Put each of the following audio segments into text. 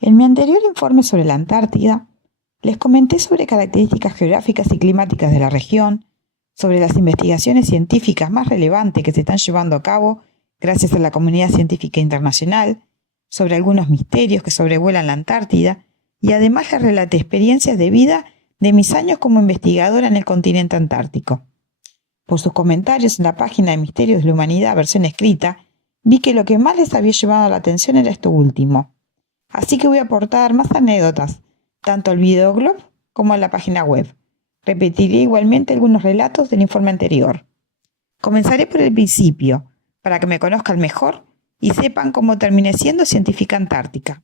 En mi anterior informe sobre la Antártida, les comenté sobre características geográficas y climáticas de la región, sobre las investigaciones científicas más relevantes que se están llevando a cabo gracias a la comunidad científica internacional, sobre algunos misterios que sobrevuelan la Antártida, y además les relaté experiencias de vida de mis años como investigadora en el continente antártico. Por sus comentarios en la página de Misterios de la Humanidad, versión escrita, vi que lo que más les había llevado la atención era esto último. Así que voy a aportar más anécdotas, tanto al videoblog como a la página web. Repetiré igualmente algunos relatos del informe anterior. Comenzaré por el principio, para que me conozcan mejor y sepan cómo terminé siendo científica antártica.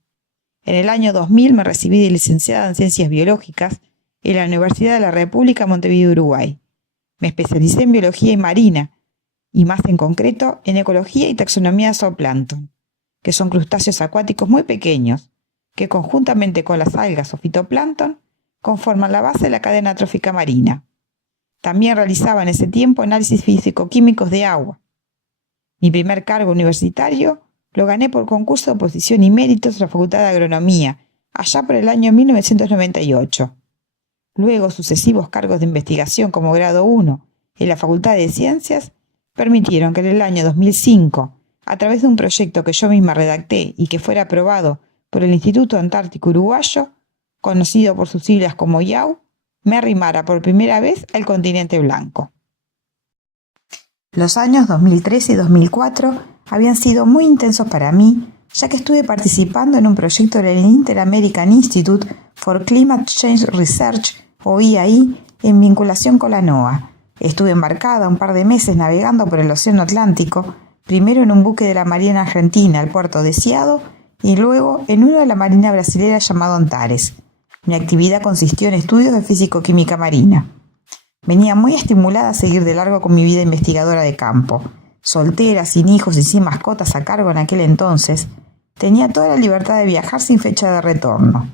En el año 2000 me recibí de licenciada en Ciencias Biológicas en la Universidad de la República Montevideo, Uruguay. Me especialicé en biología y marina, y más en concreto en ecología y taxonomía de zooplancton, que son crustáceos acuáticos muy pequeños, que conjuntamente con las algas o fitoplancton conforman la base de la cadena trófica marina. También realizaba en ese tiempo análisis físico-químicos de agua. Mi primer cargo universitario lo gané por concurso de oposición y méritos de la Facultad de Agronomía, allá por el año 1998. Luego, sucesivos cargos de investigación como grado 1 en la Facultad de Ciencias permitieron que en el año 2005, a través de un proyecto que yo misma redacté y que fuera aprobado por el Instituto Antártico Uruguayo, conocido por sus siglas como IAU, me arrimara por primera vez al continente blanco. Los años 2013 y 2004 habían sido muy intensos para mí, ya que estuve participando en un proyecto del Inter-American Institute for Climate Change Research, o IAI, en vinculación con la NOAA. Estuve embarcada un par de meses navegando por el Océano Atlántico, primero en un buque de la Marina Argentina, el puerto de Ciado, y luego en uno de la Marina Brasilera llamado Antares. Mi actividad consistió en estudios de físico-química marina. Venía muy estimulada a seguir de largo con mi vida investigadora de campo. Soltera, sin hijos y sin mascotas a cargo en aquel entonces, tenía toda la libertad de viajar sin fecha de retorno.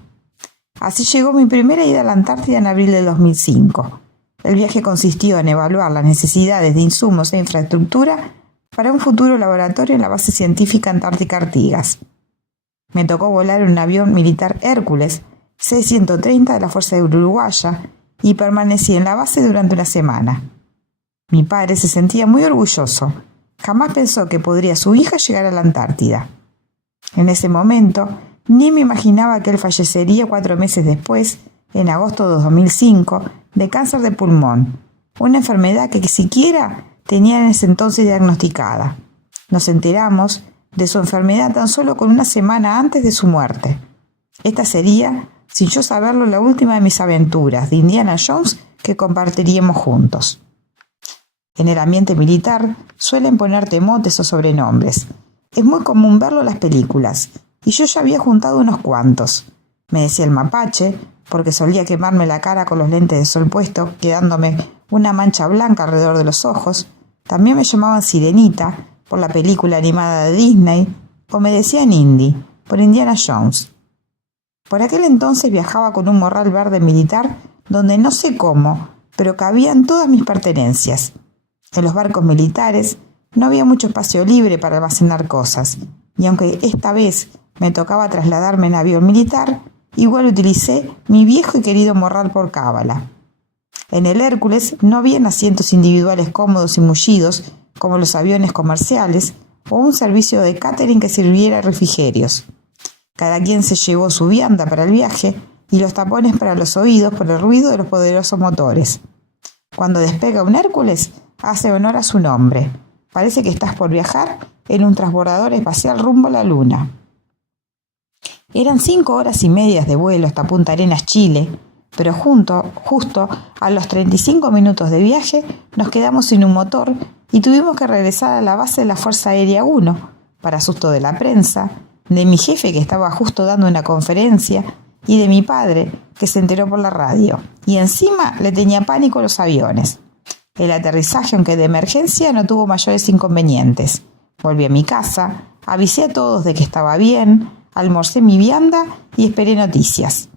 Así llegó mi primera ida a la Antártida en abril de 2005. El viaje consistió en evaluar las necesidades de insumos e infraestructura para un futuro laboratorio en la base científica Antártica Artigas. Me tocó volar en un avión militar Hércules C-130 de la Fuerza Aérea Uruguaya y permanecí en la base durante una semana. Mi padre se sentía muy orgulloso. Jamás pensó que podría su hija llegar a la Antártida. En ese momento, ni me imaginaba que él fallecería 4 meses después, en agosto de 2005, de cáncer de pulmón, una enfermedad que siquiera tenía en ese entonces diagnosticada. Nos enteramos de su enfermedad tan solo con una semana antes de su muerte. Esta sería, sin yo saberlo, la última de mis aventuras de Indiana Jones que compartiríamos juntos. En el ambiente militar suelen ponerte motes o sobrenombres. Es muy común verlo en las películas, y yo ya había juntado unos cuantos. Me decía el mapache, porque solía quemarme la cara con los lentes de sol puestos, quedándome una mancha blanca alrededor de los ojos. También me llamaban Sirenita, por la película animada de Disney, o me decían Indy, por Indiana Jones. Por aquel entonces viajaba con un morral verde militar donde no sé cómo, pero cabían todas mis pertenencias. En los barcos militares no había mucho espacio libre para almacenar cosas, y aunque esta vez me tocaba trasladarme en avión militar, igual utilicé mi viejo y querido morral por cábala. En el Hércules no habían asientos individuales cómodos y mullidos como los aviones comerciales o un servicio de catering que sirviera refrigerios. Cada quien se llevó su vianda para el viaje y los tapones para los oídos por el ruido de los poderosos motores. Cuando despega un Hércules, hace honor a su nombre. Parece que estás por viajar en un transbordador espacial rumbo a la Luna. Eran 5 horas y media de vuelo hasta Punta Arenas, Chile, pero justo a los 35 minutos de viaje nos quedamos sin un motor y tuvimos que regresar a la base de la Fuerza Aérea 1, para susto de la prensa, de mi jefe que estaba justo dando una conferencia y de mi padre que se enteró por la radio. Y encima le tenía pánico a los aviones. El aterrizaje, aunque de emergencia, no tuvo mayores inconvenientes. Volví a mi casa, avisé a todos de que estaba bien, almorcé mi vianda y esperé noticias.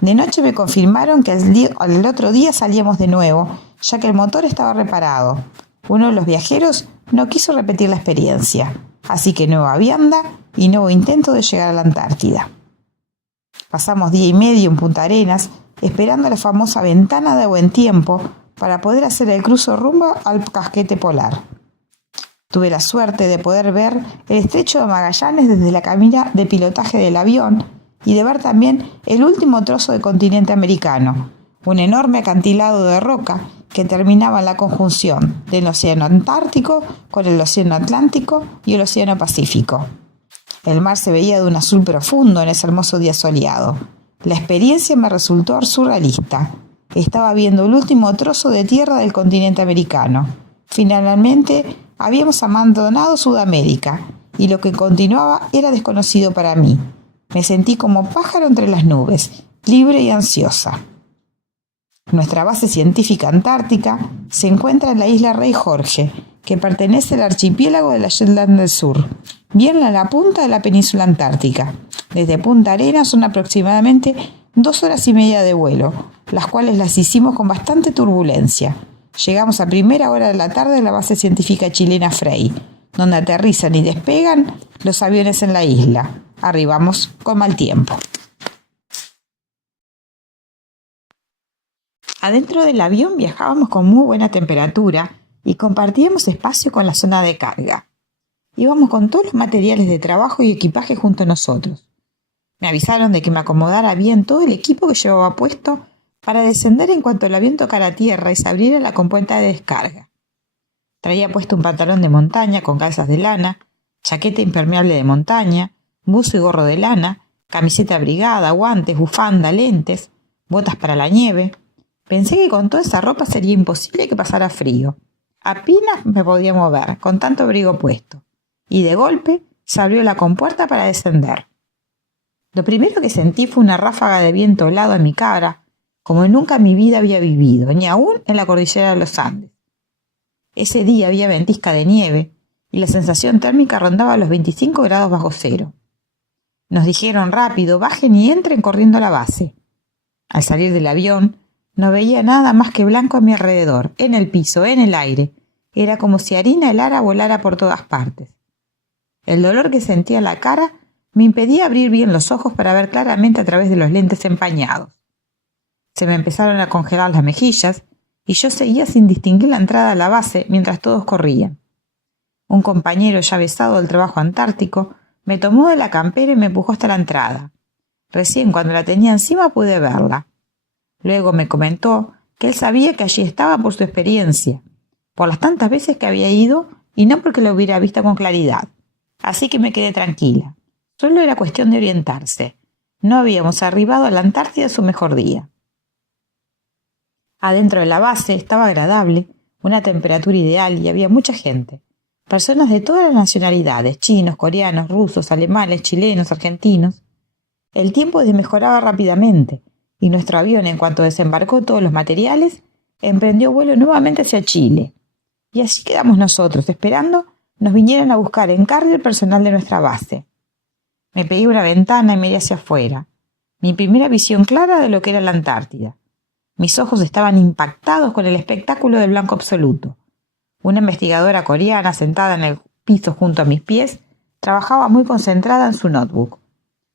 De noche me confirmaron que al otro día salíamos de nuevo, ya que el motor estaba reparado. Uno de los viajeros no quiso repetir la experiencia, así que nueva vianda y nuevo intento de llegar a la Antártida. Pasamos día y medio en Punta Arenas, esperando la famosa ventana de buen tiempo para poder hacer el cruce rumbo al casquete polar. Tuve la suerte de poder ver el estrecho de Magallanes desde la cabina de pilotaje del avión y de ver también el último trozo del continente americano, un enorme acantilado de roca que terminaba en la conjunción del océano Antártico con el océano Atlántico y el océano Pacífico. El mar se veía de un azul profundo en ese hermoso día soleado. La experiencia me resultó surrealista. Estaba viendo el último trozo de tierra del continente americano. Finalmente, habíamos abandonado Sudamérica y lo que continuaba era desconocido para mí. Me sentí como pájaro entre las nubes, libre y ansiosa. Nuestra base científica antártica se encuentra en la isla Rey Jorge, que pertenece al archipiélago de la Shetland del Sur, bien en la punta de la península antártica. Desde Punta Arenas son aproximadamente 2 horas y media de vuelo, las cuales las hicimos con bastante turbulencia. Llegamos a primera hora de la tarde a la base científica chilena Frey, donde aterrizan y despegan los aviones en la isla. Arribamos con mal tiempo. Adentro del avión viajábamos con muy buena temperatura y compartíamos espacio con la zona de carga. Íbamos con todos los materiales de trabajo y equipaje junto a nosotros. Me avisaron de que me acomodara bien todo el equipo que llevaba puesto para descender en cuanto el avión tocara tierra y se abriera la compuerta de descarga. Traía puesto un pantalón de montaña con calzas de lana, chaqueta impermeable de montaña, buzo y gorro de lana, camiseta abrigada, guantes, bufanda, lentes, botas para la nieve. Pensé que con toda esa ropa sería imposible que pasara frío. Apenas me podía mover, con tanto abrigo puesto. Y de golpe se abrió la compuerta para descender. Lo primero que sentí fue una ráfaga de viento helado en mi cara, como nunca en mi vida había vivido, ni aún en la cordillera de los Andes. Ese día había ventisca de nieve y la sensación térmica rondaba los 25 grados bajo cero. Nos dijeron rápido, bajen y entren corriendo a la base. Al salir del avión, no veía nada más que blanco a mi alrededor, en el piso, en el aire. Era como si harina helara volara por todas partes. El dolor que sentía en la cara me impedía abrir bien los ojos para ver claramente a través de los lentes empañados. Se me empezaron a congelar las mejillas y yo seguía sin distinguir la entrada a la base mientras todos corrían. Un compañero ya avesado del trabajo antártico me tomó de la campera y me empujó hasta la entrada. Recién cuando la tenía encima pude verla. Luego me comentó que él sabía que allí estaba por su experiencia, por las tantas veces que había ido y no porque lo hubiera visto con claridad. Así que me quedé tranquila. Solo era cuestión de orientarse. No habíamos arribado a la Antártida su mejor día. Adentro de la base estaba agradable, una temperatura ideal y había mucha gente. Personas de todas las nacionalidades, chinos, coreanos, rusos, alemanes, chilenos, argentinos. El tiempo desmejoraba rápidamente y nuestro avión, en cuanto desembarcó todos los materiales, emprendió vuelo nuevamente hacia Chile. Y así quedamos nosotros, esperando nos vinieran a buscar en carga el personal de nuestra base. Me pegué una ventana y miré hacia afuera. Mi primera visión clara de lo que era la Antártida. Mis ojos estaban impactados con el espectáculo del blanco absoluto. Una investigadora coreana sentada en el piso junto a mis pies trabajaba muy concentrada en su notebook.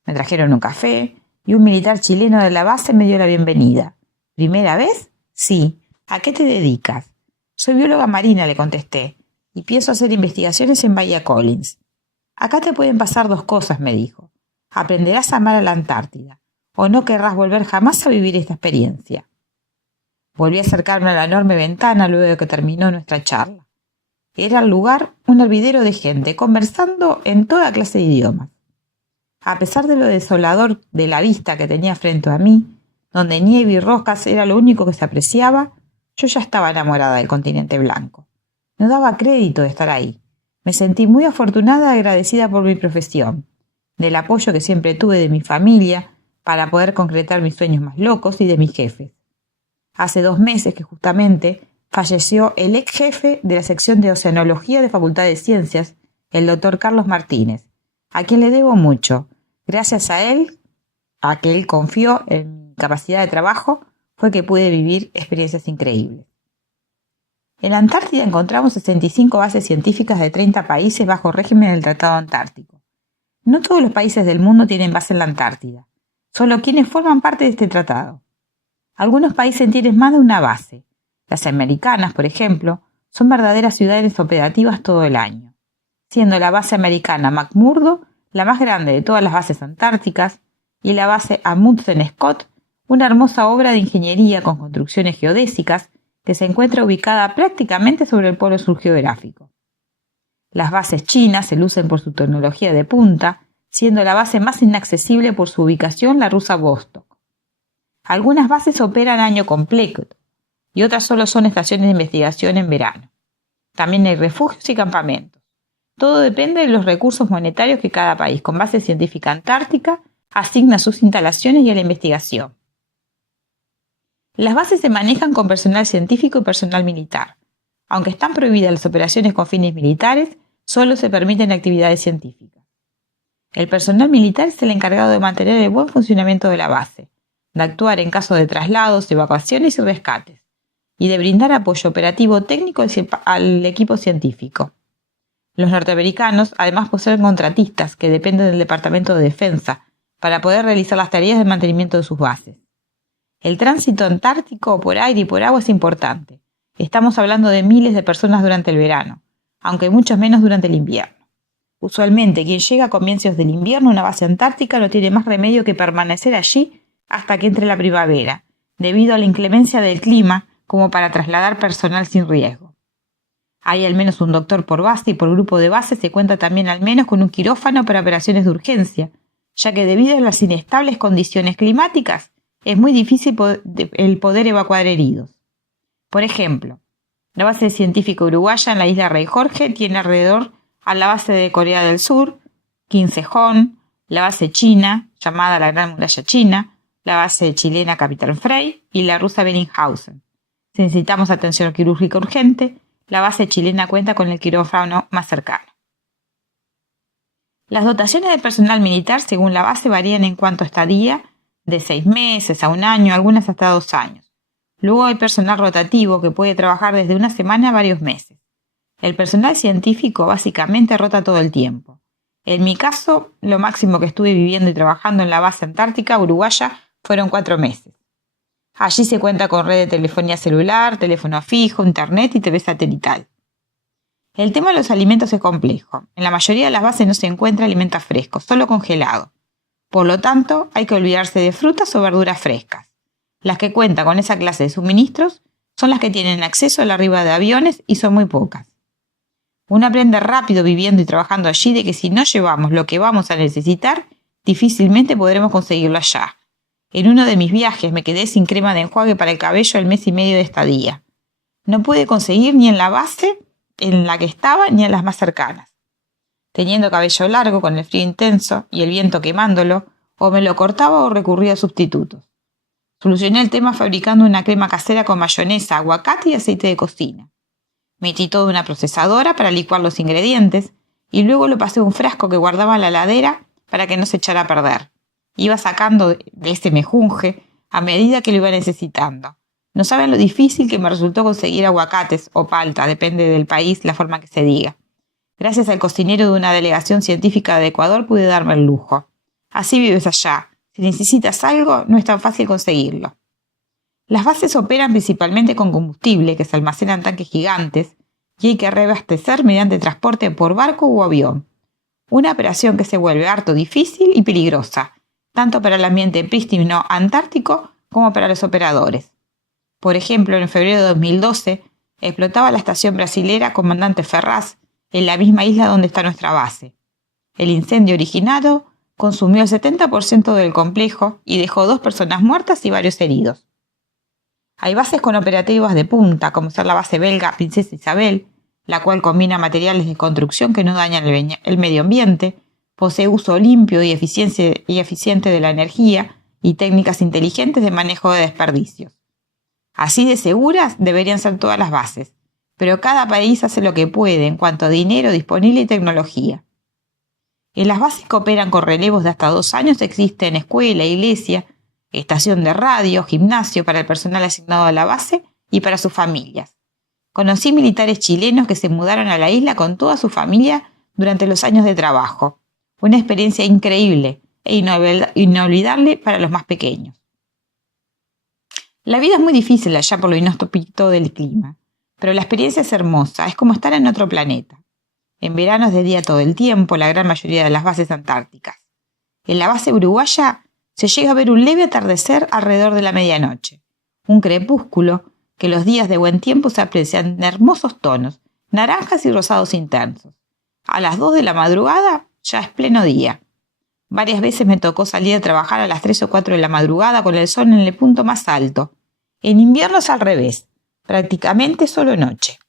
Me trajeron un café y un militar chileno de la base me dio la bienvenida. ¿Primera vez? Sí. ¿A qué te dedicas? Soy bióloga marina, le contesté, y pienso hacer investigaciones en Bahía Collins. Acá te pueden pasar 2 cosas, me dijo. Aprenderás a amar a la Antártida, o no querrás volver jamás a vivir esta experiencia. Volví a acercarme a la enorme ventana luego de que terminó nuestra charla. Era el lugar un hervidero de gente, conversando en toda clase de idiomas. A pesar de lo desolador de la vista que tenía frente a mí, donde nieve y rocas era lo único que se apreciaba, yo ya estaba enamorada del continente blanco. No daba crédito de estar ahí. Me sentí muy afortunada y agradecida por mi profesión, del apoyo que siempre tuve de mi familia para poder concretar mis sueños más locos y de mis jefes. Hace 2 meses que justamente falleció el ex jefe de la sección de Oceanología de Facultad de Ciencias, el doctor Carlos Martínez, a quien le debo mucho. Gracias a él, a que él confió en mi capacidad de trabajo, fue que pude vivir experiencias increíbles. En la Antártida encontramos 65 bases científicas de 30 países bajo régimen del Tratado Antártico. No todos los países del mundo tienen base en la Antártida. solo quienes forman parte de este tratado. Algunos países tienen más de una base. Las americanas, por ejemplo, son verdaderas ciudades operativas todo el año, siendo la base americana McMurdo la más grande de todas las bases antárticas y la base Amundsen Scott, una hermosa obra de ingeniería con construcciones geodésicas que se encuentra ubicada prácticamente sobre el polo sur geográfico. Las bases chinas se lucen por su tecnología de punta, siendo la base más inaccesible por su ubicación la rusa Vostok. Algunas bases operan año completo y otras solo son estaciones de investigación en verano. También hay refugios y campamentos. Todo depende de los recursos monetarios que cada país con base científica antártica asigna a sus instalaciones y a la investigación. Las bases se manejan con personal científico y personal militar. Aunque están prohibidas las operaciones con fines militares, solo se permiten actividades científicas. El personal militar es el encargado de mantener el buen funcionamiento de la base, de actuar en caso de traslados, evacuaciones y rescates, y de brindar apoyo operativo técnico al equipo científico. Los norteamericanos además poseen contratistas que dependen del Departamento de Defensa para poder realizar las tareas de mantenimiento de sus bases. El tránsito antártico por aire y por agua es importante. Estamos hablando de miles de personas durante el verano, aunque muchas menos durante el invierno. Usualmente, quien llega a comienzos del invierno a una base antártica no tiene más remedio que permanecer allí hasta que entre la primavera, debido a la inclemencia del clima, como para trasladar personal sin riesgo. Hay al menos un doctor por base y por grupo de base se cuenta también al menos con un quirófano para operaciones de urgencia, ya que debido a las inestables condiciones climáticas, es muy difícil el poder evacuar heridos. Por ejemplo, la base científica uruguaya en la isla Rey Jorge tiene alrededor a la base de Corea del Sur, Kim Se-hon, la base china, llamada la Gran Muralla China, la base chilena Capitán Frey y la rusa Bellinghausen. Si necesitamos atención quirúrgica urgente, la base chilena cuenta con el quirófano más cercano. Las dotaciones de personal militar según la base varían en cuanto a estadía, de 6 meses a un año, algunas hasta 2 años. Luego hay personal rotativo que puede trabajar desde una semana a varios meses. El personal científico básicamente rota todo el tiempo. En mi caso, lo máximo que estuve viviendo y trabajando en la base antártica uruguaya fueron 4 meses. Allí se cuenta con red de telefonía celular, teléfono fijo, internet y TV satelital. El tema de los alimentos es complejo. En la mayoría de las bases no se encuentra alimento fresco, solo congelado. Por lo tanto, hay que olvidarse de frutas o verduras frescas. Las que cuentan con esa clase de suministros son las que tienen acceso a la arriba de aviones y son muy pocas. Uno aprende rápido viviendo y trabajando allí de que si no llevamos lo que vamos a necesitar, difícilmente podremos conseguirlo allá. En uno de mis viajes me quedé sin crema de enjuague para el cabello el mes y medio de estadía. No pude conseguir ni en la base en la que estaba ni en las más cercanas. Teniendo cabello largo con el frío intenso y el viento quemándolo, o me lo cortaba o recurría a sustitutos. Solucioné el tema fabricando una crema casera con mayonesa, aguacate y aceite de cocina. Metí todo en una procesadora para licuar los ingredientes y luego lo pasé a un frasco que guardaba en la heladera para que no se echara a perder. Iba sacando de ese mejunje a medida que lo iba necesitando. No saben lo difícil que me resultó conseguir aguacates o palta, depende del país, la forma que se diga. Gracias al cocinero de una delegación científica de Ecuador pude darme el lujo. Así vives allá. Si necesitas algo, no es tan fácil conseguirlo. Las bases operan principalmente con combustible que se almacena en tanques gigantes y hay que reabastecer mediante transporte por barco u avión. Una operación que se vuelve harto difícil y peligrosa, tanto para el ambiente prístino antártico como para los operadores. Por ejemplo, en febrero de 2012 explotaba la estación brasilera Comandante Ferraz en la misma isla donde está nuestra base. El incendio originado consumió el 70% del complejo y dejó 2 personas muertas y varios heridos. Hay bases con operativas de punta, como ser la base belga Princesa Isabel, la cual combina materiales de construcción que no dañan el medio ambiente, posee uso limpio y eficiente de la energía y técnicas inteligentes de manejo de desperdicios. Así de seguras deberían ser todas las bases, pero cada país hace lo que puede en cuanto a dinero disponible y tecnología. En las bases que operan con relevos de hasta 2 años existen escuela, iglesia, estación de radio, gimnasio para el personal asignado a la base y para sus familias. Conocí militares chilenos que se mudaron a la isla con toda su familia durante los años de trabajo. Una experiencia increíble e inolvidable para los más pequeños. La vida es muy difícil allá por lo inhóspito del clima, pero la experiencia es hermosa, es como estar en otro planeta. En verano es de día todo el tiempo, la gran mayoría de las bases antárticas. En la base uruguaya se llega a ver un leve atardecer alrededor de la medianoche, un crepúsculo que los días de buen tiempo se aprecian en hermosos tonos, naranjas y rosados intensos. A las 2 de la madrugada ya es pleno día. Varias veces me tocó salir a trabajar a las 3 o 4 de la madrugada con el sol en el punto más alto. En invierno es al revés, prácticamente solo noche.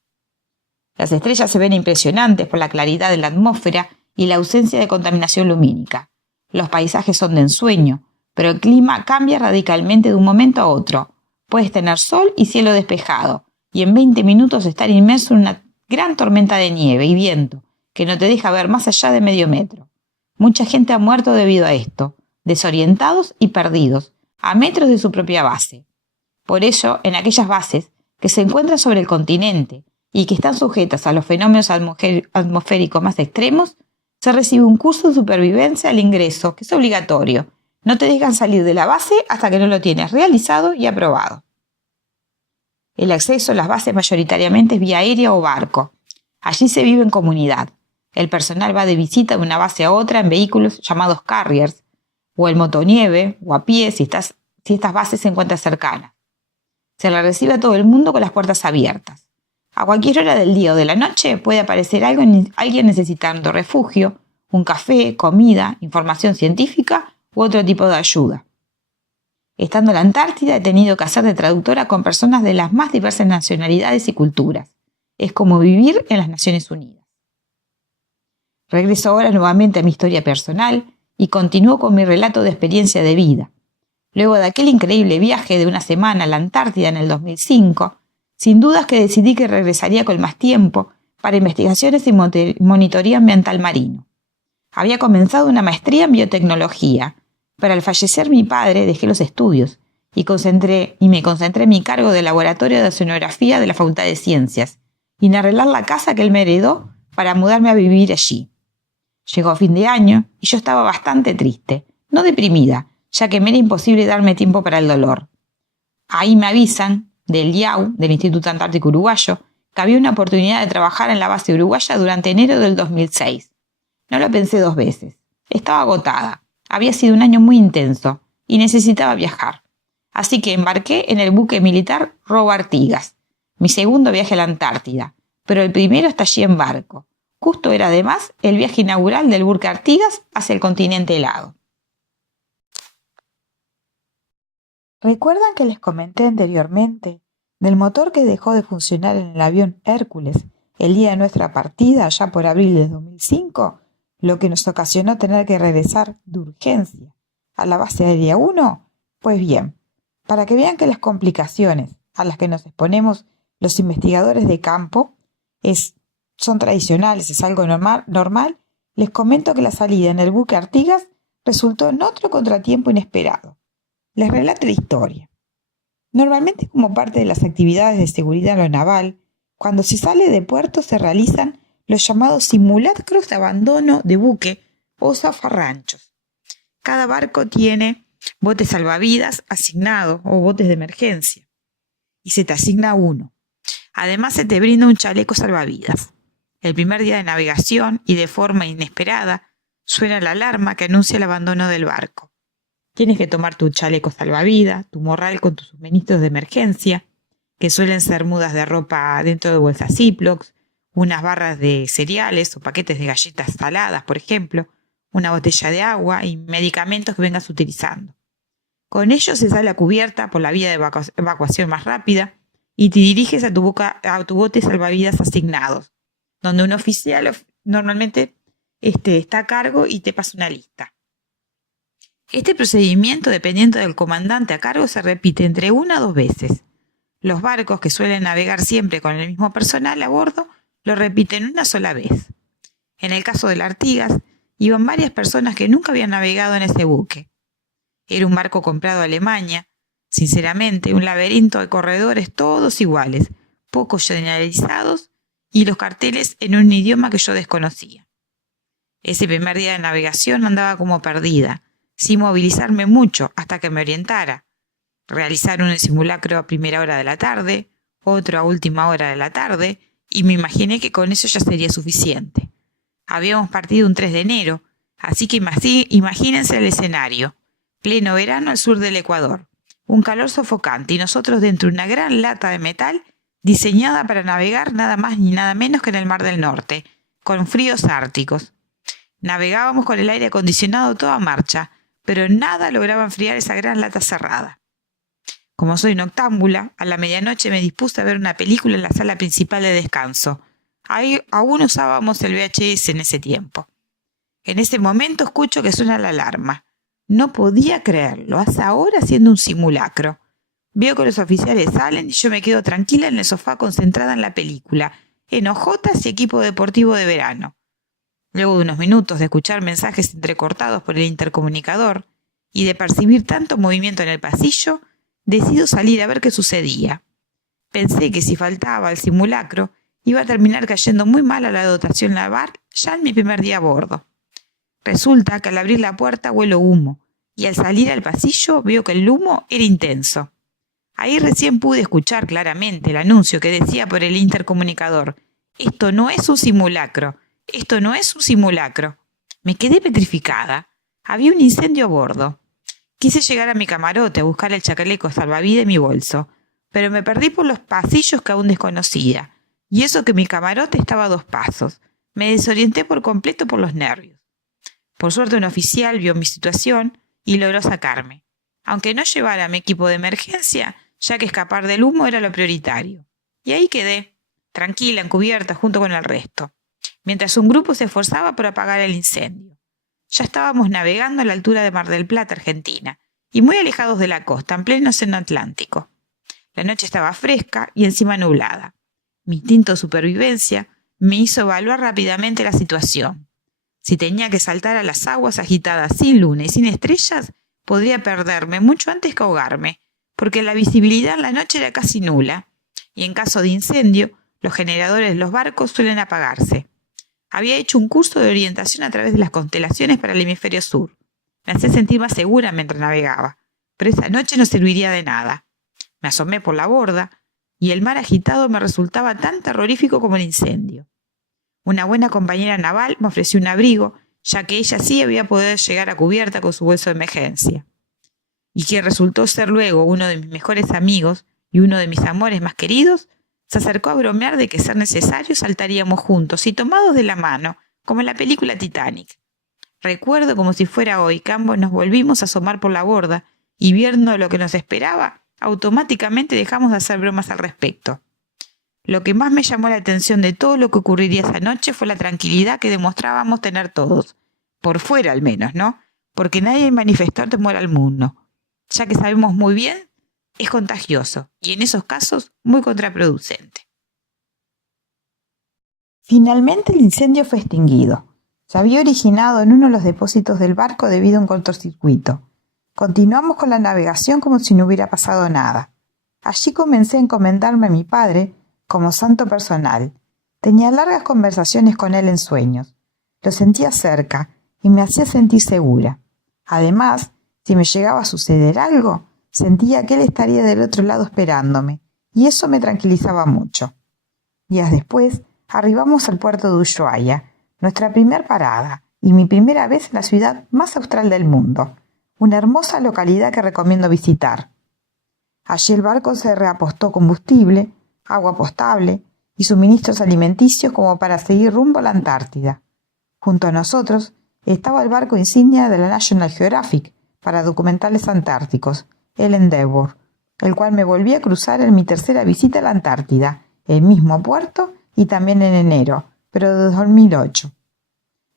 Las estrellas se ven impresionantes por la claridad de la atmósfera y la ausencia de contaminación lumínica. Los paisajes son de ensueño, pero el clima cambia radicalmente de un momento a otro. Puedes tener sol y cielo despejado, y en 20 minutos estar inmerso en una gran tormenta de nieve y viento, que no te deja ver más allá de medio metro. Mucha gente ha muerto debido a esto, desorientados y perdidos, a metros de su propia base. Por ello, en aquellas bases que se encuentran sobre el continente y que están sujetas a los fenómenos atmosféricos más extremos, se recibe un curso de supervivencia al ingreso, que es obligatorio. No te dejan salir de la base hasta que no lo tienes realizado y aprobado. El acceso a las bases mayoritariamente es vía aérea o barco. Allí se vive en comunidad. El personal va de visita de una base a otra en vehículos llamados carriers, o en motonieve, o a pie si estas bases se encuentran cercanas. Se le recibe a todo el mundo con las puertas abiertas. A cualquier hora del día o de la noche puede aparecer alguien necesitando refugio, un café, comida, información científica u otro tipo de ayuda. Estando en la Antártida he tenido que hacer de traductora con personas de las más diversas nacionalidades y culturas. Es como vivir en las Naciones Unidas. Regreso ahora nuevamente a mi historia personal y continúo con mi relato de experiencia de vida. Luego de aquel increíble viaje de una semana a la Antártida en el 2005, sin dudas que decidí que regresaría con más tiempo para investigaciones y monitoreo ambiental marino. Había comenzado una maestría en biotecnología, pero al fallecer mi padre dejé los estudios y me concentré en mi cargo de laboratorio de oceanografía de la Facultad de Ciencias y en arreglar la casa que él me heredó para mudarme a vivir allí. Llegó fin de año y yo estaba bastante triste, no deprimida, ya que me era imposible darme tiempo para el dolor. Ahí me avisan del IAU, del Instituto Antártico Uruguayo, que había una oportunidad de trabajar en la base uruguaya durante enero del 2006. No lo pensé 2 veces. Estaba agotada. Había sido un año muy intenso y necesitaba viajar. Así que embarqué en el buque militar Robo Artigas, mi segundo viaje a la Antártida, pero el primero hasta allí en barco. Justo era además el viaje inaugural del buque Artigas hacia el continente helado. ¿Recuerdan que les comenté anteriormente del motor que dejó de funcionar en el avión Hércules el día de nuestra partida, allá por abril de 2005, lo que nos ocasionó tener que regresar de urgencia a la base aérea 1? Pues bien, para que vean que las complicaciones a las que nos exponemos los investigadores de campo son tradicionales, es algo normal, les comento que la salida en el buque Artigas resultó en otro contratiempo inesperado. Les relato la historia. Normalmente, como parte de las actividades de seguridad aeronaval, cuando se sale de puerto se realizan los llamados simulacros de abandono de buque o zafarranchos. Cada barco tiene botes salvavidas asignados o botes de emergencia y se te asigna uno. Además se te brinda un chaleco salvavidas. El primer día de navegación y de forma inesperada suena la alarma que anuncia el abandono del barco. Tienes que tomar tu chaleco salvavidas, tu morral con tus suministros de emergencia, que suelen ser mudas de ropa dentro de bolsas Ziplocs, unas barras de cereales o paquetes de galletas saladas, por ejemplo, una botella de agua y medicamentos que vengas utilizando. Con ello se sale a cubierta por la vía de evacuación más rápida y te diriges a tu bote salvavidas asignados, donde un oficial normalmente está a cargo y te pasa una lista. Este procedimiento, dependiendo del comandante a cargo, se repite entre 1 a 2 veces. Los barcos, que suelen navegar siempre con el mismo personal a bordo, lo repiten una sola vez. En el caso del Artigas, iban varias personas que nunca habían navegado en ese buque. Era un barco comprado a Alemania. Sinceramente, un laberinto de corredores todos iguales, poco generalizados y los carteles en un idioma que yo desconocía. Ese primer día de navegación andaba como perdida, sin movilizarme mucho hasta que me orientara. Realizaron un simulacro a primera hora de la tarde, otro a última hora de la tarde, y me imaginé que con eso ya sería suficiente. Habíamos partido un 3 de enero, así que imagínense el escenario. Pleno verano al sur del Ecuador. Un calor sofocante y nosotros dentro de una gran lata de metal diseñada para navegar nada más ni nada menos que en el Mar del Norte, con fríos árticos. Navegábamos con el aire acondicionado toda marcha, pero nada lograba enfriar esa gran lata cerrada. Como soy noctámbula, a la medianoche me dispuse a ver una película en la sala principal de descanso. Ahí aún usábamos el VHS en ese tiempo. En ese momento escucho que suena la alarma. No podía creerlo, hace ahora haciendo un simulacro. Veo que los oficiales salen y yo me quedo tranquila en el sofá concentrada en la película, en hojotas y equipo deportivo de verano. Luego de unos minutos de escuchar mensajes entrecortados por el intercomunicador y de percibir tanto movimiento en el pasillo, decido salir a ver qué sucedía. Pensé que si faltaba el simulacro, iba a terminar cayendo muy mal a la dotación naval ya en mi primer día a bordo. Resulta que al abrir la puerta huelo humo, y al salir al pasillo veo que el humo era intenso. Ahí recién pude escuchar claramente el anuncio que decía por el intercomunicador: «Esto no es un simulacro, esto no es un simulacro». Me quedé petrificada. Había un incendio a bordo. Quise llegar a mi camarote a buscar el chaleco salvavidas en mi bolso, pero me perdí por los pasillos que aún desconocía, y eso que mi camarote estaba a 2 pasos. Me desorienté por completo por los nervios. Por suerte un oficial vio mi situación y logró sacarme, aunque no llevara mi equipo de emergencia, ya que escapar del humo era lo prioritario. Y ahí quedé, tranquila, encubierta junto con el resto, mientras un grupo se esforzaba por apagar el incendio. Ya estábamos navegando a la altura de Mar del Plata, Argentina, y muy alejados de la costa, en pleno océano Atlántico. La noche estaba fresca y encima nublada. Mi instinto de supervivencia me hizo evaluar rápidamente la situación. Si tenía que saltar a las aguas agitadas sin luna y sin estrellas, podría perderme mucho antes que ahogarme, porque la visibilidad en la noche era casi nula, y en caso de incendio, los generadores de los barcos suelen apagarse. Había hecho un curso de orientación a través de las constelaciones para el hemisferio sur. Me hacía sentir más segura mientras navegaba, pero esa noche no serviría de nada. Me asomé por la borda, y el mar agitado me resultaba tan terrorífico como el incendio. Una buena compañera naval me ofreció un abrigo, ya que ella sí había podido llegar a cubierta con su bolso de emergencia. Y quien resultó ser luego uno de mis mejores amigos y uno de mis amores más queridos, se acercó a bromear de que, ser necesario, saltaríamos juntos y tomados de la mano, como en la película Titanic. Recuerdo como si fuera hoy que ambos nos volvimos a asomar por la borda y, viendo lo que nos esperaba, automáticamente dejamos de hacer bromas al respecto. Lo que más me llamó la atención de todo lo que ocurriría esa noche fue la tranquilidad que demostrábamos tener todos, por fuera al menos, ¿no? Porque nadie manifestó temor al mundo, ya que sabemos muy bien es contagioso y en esos casos muy contraproducente. Finalmente el incendio fue extinguido. Se había originado en uno de los depósitos del barco debido a un cortocircuito. Continuamos con la navegación como si no hubiera pasado nada. Allí comencé a encomendarme a mi padre como santo personal. Tenía largas conversaciones con él en sueños. Lo sentía cerca y me hacía sentir segura. Además, si me llegaba a suceder algo, sentía que él estaría del otro lado esperándome, y eso me tranquilizaba mucho. Días después, arribamos al puerto de Ushuaia, nuestra primer parada, y mi primera vez en la ciudad más austral del mundo, una hermosa localidad que recomiendo visitar. Allí el barco se reapostó combustible, agua potable y suministros alimenticios como para seguir rumbo a la Antártida. Junto a nosotros estaba el barco insignia de la National Geographic para documentales antárticos, el Endeavour, el cual me volví a cruzar en mi tercera visita a la Antártida, el mismo puerto y también en enero, pero de 2008.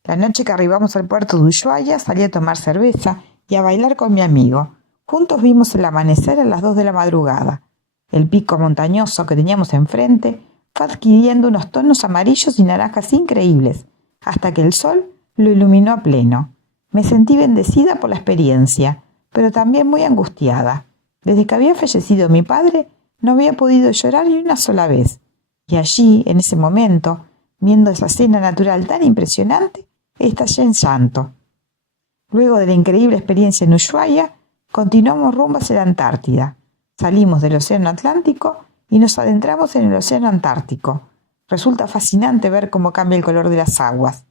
La noche que arribamos al puerto de Ushuaia salí a tomar cerveza y a bailar con mi amigo. Juntos vimos el amanecer a las 2 de la madrugada. El pico montañoso que teníamos enfrente fue adquiriendo unos tonos amarillos y naranjas increíbles, hasta que el sol lo iluminó a pleno. Me sentí bendecida por la experiencia, pero también muy angustiada. Desde que había fallecido mi padre, no había podido llorar ni una sola vez. Y allí, en ese momento, viendo esa escena natural tan impresionante, estallé en llanto. Luego de la increíble experiencia en Ushuaia, continuamos rumbo hacia la Antártida. Salimos del Océano Atlántico y nos adentramos en el Océano Antártico. Resulta fascinante ver cómo cambia el color de las aguas.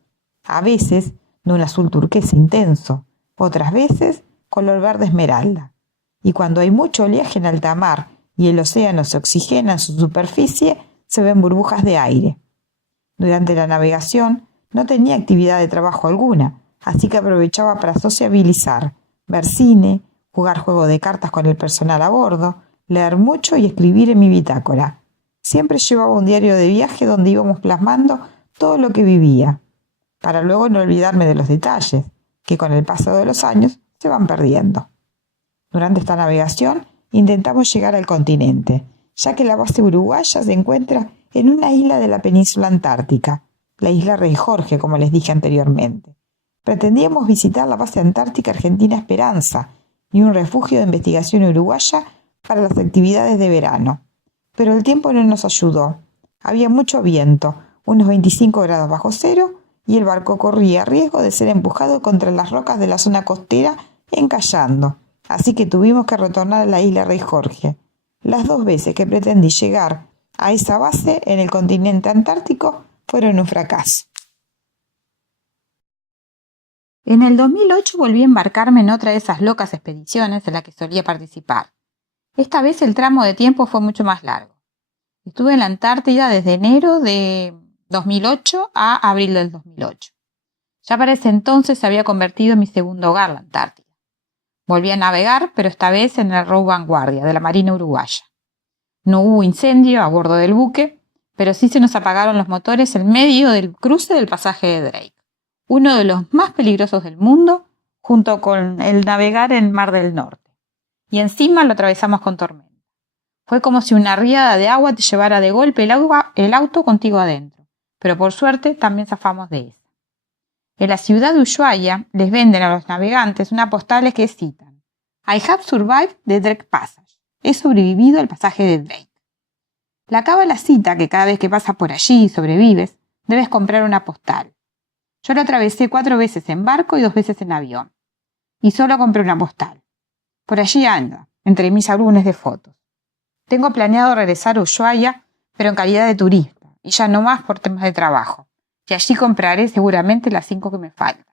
A veces de un azul turquesa intenso, otras veces color verde esmeralda. Y cuando hay mucho oleaje en alta mar y el océano se oxigena en su superficie, se ven burbujas de aire. Durante la navegación no tenía actividad de trabajo alguna, así que aprovechaba para sociabilizar, ver cine, jugar juego de cartas con el personal a bordo, leer mucho y escribir en mi bitácora. Siempre llevaba un diario de viaje donde íbamos plasmando todo lo que vivía, para luego no olvidarme de los detalles, que con el paso de los años se van perdiendo. Durante esta navegación intentamos llegar al continente, ya que la base uruguaya se encuentra en una isla de la península antártica, la isla Rey Jorge, como les dije anteriormente. Pretendíamos visitar la base antártica Argentina Esperanza y un refugio de investigación uruguaya para las actividades de verano. Pero el tiempo no nos ayudó. Había mucho viento, unos 25 grados bajo cero, y el barco corría riesgo de ser empujado contra las rocas de la zona costera encallando. Así que tuvimos que retornar a la isla Rey Jorge. Las 2 veces que pretendí llegar a esa base en el continente antártico fueron un fracaso. En el 2008 volví a embarcarme en otra de esas locas expediciones en las que solía participar. Esta vez el tramo de tiempo fue mucho más largo. Estuve en la Antártida desde enero de 2008 a abril del 2008. Ya para ese entonces se había convertido en mi segundo hogar la Antártida. Volví a navegar, pero esta vez en el Row Vanguardia de la Marina Uruguaya. No hubo incendio a bordo del buque, pero sí se nos apagaron los motores en medio del cruce del pasaje de Drake, uno de los más peligrosos del mundo, junto con el navegar en Mar del Norte. Y encima lo atravesamos con tormenta. Fue como si una riada de agua te llevara de golpe el auto contigo adentro, pero por suerte también zafamos de esa. En la ciudad de Ushuaia les venden a los navegantes unas postales que citan: I have survived the Drake Passage. He sobrevivido al pasaje de Drake. La cábala cita que cada vez que pasas por allí y sobrevives, debes comprar una postal. Yo lo atravesé 4 veces en barco y 2 veces en avión. Y solo compré una postal. Por allí anda, entre mis álbumes de fotos. Tengo planeado regresar a Ushuaia, pero en calidad de turista, y ya no más por temas de trabajo. Y allí compraré seguramente las 5 que me faltan.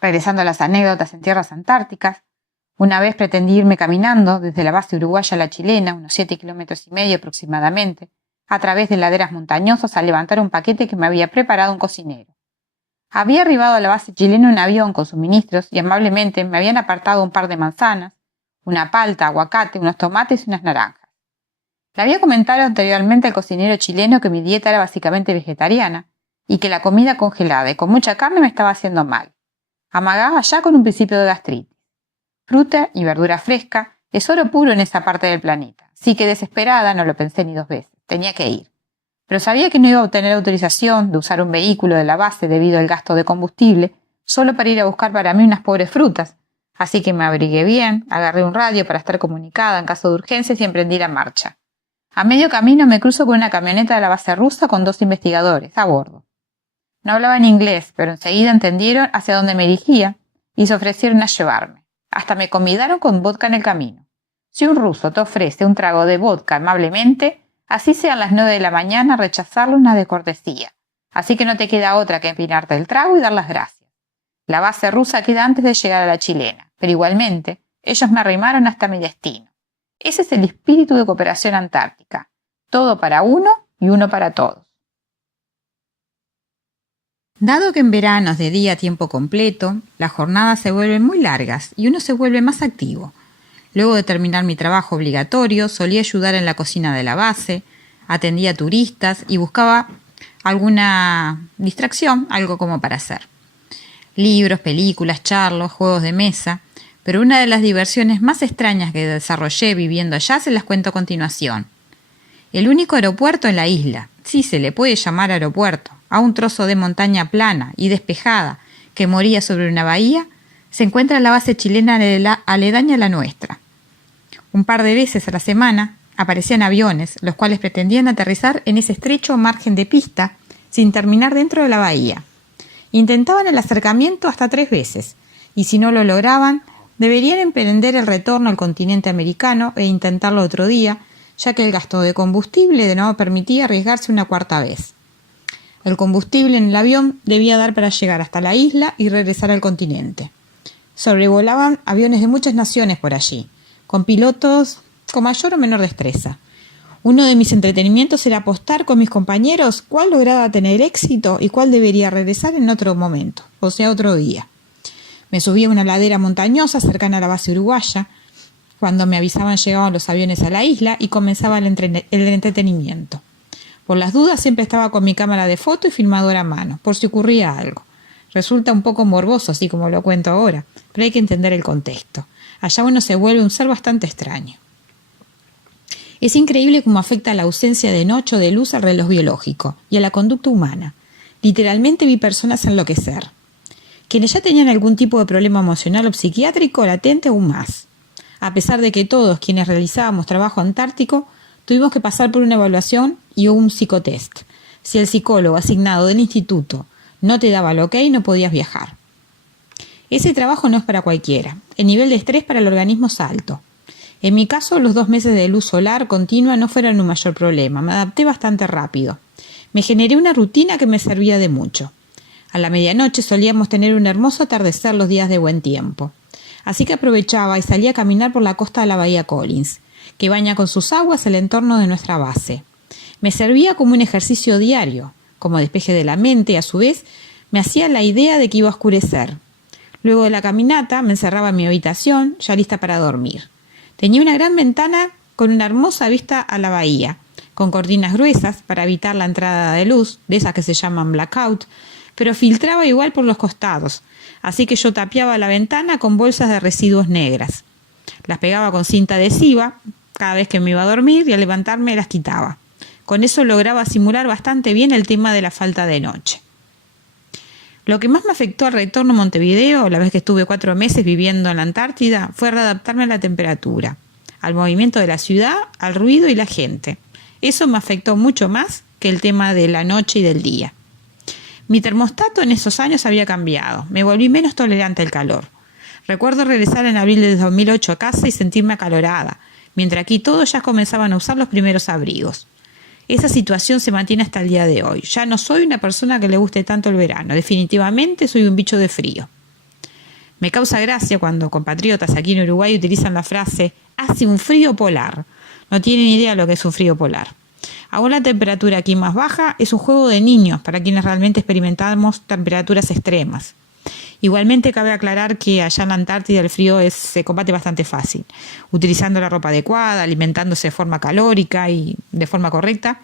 Regresando a las anécdotas en tierras antárticas, una vez pretendí irme caminando desde la base uruguaya a la chilena, unos 7,5 kilómetros aproximadamente, a través de laderas montañosas a levantar un paquete que me había preparado un cocinero. Había arribado a la base chilena un avión con suministros y amablemente me habían apartado un par de manzanas, una palta, aguacate, unos tomates y unas naranjas. Le había comentado anteriormente al cocinero chileno que mi dieta era básicamente vegetariana y que la comida congelada y con mucha carne me estaba haciendo mal. Amagaba ya con un principio de gastritis. Fruta y verdura fresca es oro puro en esa parte del planeta, así que desesperada no lo pensé ni 2 veces, tenía que ir. Pero sabía que no iba a obtener autorización de usar un vehículo de la base debido al gasto de combustible, solo para ir a buscar para mí unas pobres frutas, así que me abrigué bien, agarré un radio para estar comunicada en caso de urgencias y emprendí la marcha. A medio camino me cruzo con una camioneta de la base rusa con 2 investigadores a bordo. No hablaban inglés, pero enseguida entendieron hacia dónde me dirigía y se ofrecieron a llevarme. Hasta me convidaron con vodka en el camino. Si un ruso te ofrece un trago de vodka amablemente, así sean las 9 de la mañana, rechazarlo una de cortesía. Así que no te queda otra que empinarte el trago y dar las gracias. La base rusa queda antes de llegar a la chilena, pero igualmente ellos me arrimaron hasta mi destino. Ese es el espíritu de cooperación antártica. Todo para uno y uno para todos. Dado que en verano es de día a tiempo completo, las jornadas se vuelven muy largas y uno se vuelve más activo. Luego de terminar mi trabajo obligatorio, solía ayudar en la cocina de la base, atendía a turistas y buscaba alguna distracción, algo como para hacer. Libros, películas, charlas, juegos de mesa, pero una de las diversiones más extrañas que desarrollé viviendo allá se las cuento a continuación. El único aeropuerto en la isla, sí se le puede llamar aeropuerto, a un trozo de montaña plana y despejada que moría sobre una bahía, se encuentra en la base chilena aledaña a la nuestra. Un par de veces a la semana aparecían aviones, los cuales pretendían aterrizar en ese estrecho margen de pista sin terminar dentro de la bahía. Intentaban el acercamiento hasta 3 veces, y si no lo lograban, deberían emprender el retorno al continente americano e intentarlo otro día, ya que el gasto de combustible no permitía arriesgarse una 4ª vez. El combustible en el avión debía dar para llegar hasta la isla y regresar al continente. Sobrevolaban aviones de muchas naciones por allí, con pilotos con mayor o menor destreza. Uno de mis entretenimientos era apostar con mis compañeros cuál lograba tener éxito y cuál debería regresar en otro momento, o sea, otro día. Me subía a una ladera montañosa cercana a la base uruguaya. Cuando me avisaban llegaban los aviones a la isla y comenzaba el entretenimiento. Por las dudas siempre estaba con mi cámara de foto y filmadora a mano, por si ocurría algo. Resulta un poco morboso, así como lo cuento ahora, pero hay que entender el contexto. Allá uno se vuelve un ser bastante extraño. Es increíble cómo afecta la ausencia de noche o de luz al reloj biológico y a la conducta humana. Literalmente vi personas enloquecer. Quienes ya tenían algún tipo de problema emocional o psiquiátrico latente aún más. A pesar de que todos quienes realizábamos trabajo antártico tuvimos que pasar por una evaluación y un psicotest. Si el psicólogo asignado del instituto no te daba el ok, no podías viajar. Ese trabajo no es para cualquiera. El nivel de estrés para el organismo es alto. En mi caso, los 2 meses de luz solar continua no fueron un mayor problema. Me adapté bastante rápido. Me generé una rutina que me servía de mucho. A la medianoche solíamos tener un hermoso atardecer los días de buen tiempo. Así que aprovechaba y salía a caminar por la costa de la bahía Collins, que baña con sus aguas el entorno de nuestra base. Me servía como un ejercicio diario, como despeje de la mente y a su vez me hacía la idea de que iba a oscurecer. Luego de la caminata me encerraba en mi habitación, ya lista para dormir. Tenía una gran ventana con una hermosa vista a la bahía, con cortinas gruesas para evitar la entrada de luz, de esas que se llaman blackout, pero filtraba igual por los costados, así que yo tapiaba la ventana con bolsas de residuos negras. Las pegaba con cinta adhesiva, cada vez que me iba a dormir y al levantarme las quitaba. Con eso lograba simular bastante bien el tema de la falta de noche. Lo que más me afectó al retorno a Montevideo, la vez que estuve 4 meses viviendo en la Antártida, fue readaptarme a la temperatura, al movimiento de la ciudad, al ruido y la gente. Eso me afectó mucho más que el tema de la noche y del día. Mi termostato en esos años había cambiado, me volví menos tolerante al calor. Recuerdo regresar en abril de 2008 a casa y sentirme acalorada, mientras aquí todos ya comenzaban a usar los primeros abrigos. Esa situación se mantiene hasta el día de hoy. Ya no soy una persona que le guste tanto el verano. Definitivamente soy un bicho de frío. Me causa gracia cuando compatriotas aquí en Uruguay utilizan la frase «hace un frío polar». No tienen idea de lo que es un frío polar. Aún la temperatura aquí más baja es un juego de niños para quienes realmente experimentamos temperaturas extremas. Igualmente cabe aclarar que allá en la Antártida el frío se combate bastante fácil, utilizando la ropa adecuada, alimentándose de forma calórica y de forma correcta,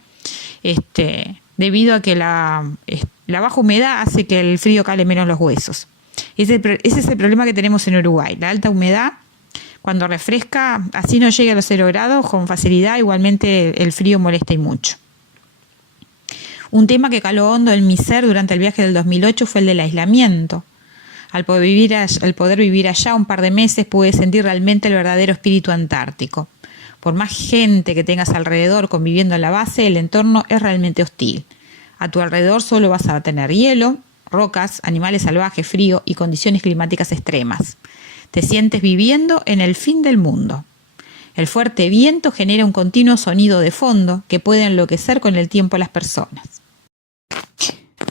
debido a que la baja humedad hace que el frío cale menos los huesos. Ese es el problema que tenemos en Uruguay. La alta humedad, cuando refresca, así no llega a los 0 grados con facilidad, igualmente el frío molesta y mucho. Un tema que caló hondo en mi ser durante el viaje del 2008 fue el del aislamiento. Al poder vivir allá un par de meses pude sentir realmente el verdadero espíritu antártico. Por más gente que tengas alrededor conviviendo en la base, el entorno es realmente hostil. A tu alrededor solo vas a tener hielo, rocas, animales salvajes, frío y condiciones climáticas extremas. Te sientes viviendo en el fin del mundo. El fuerte viento genera un continuo sonido de fondo que puede enloquecer con el tiempo a las personas.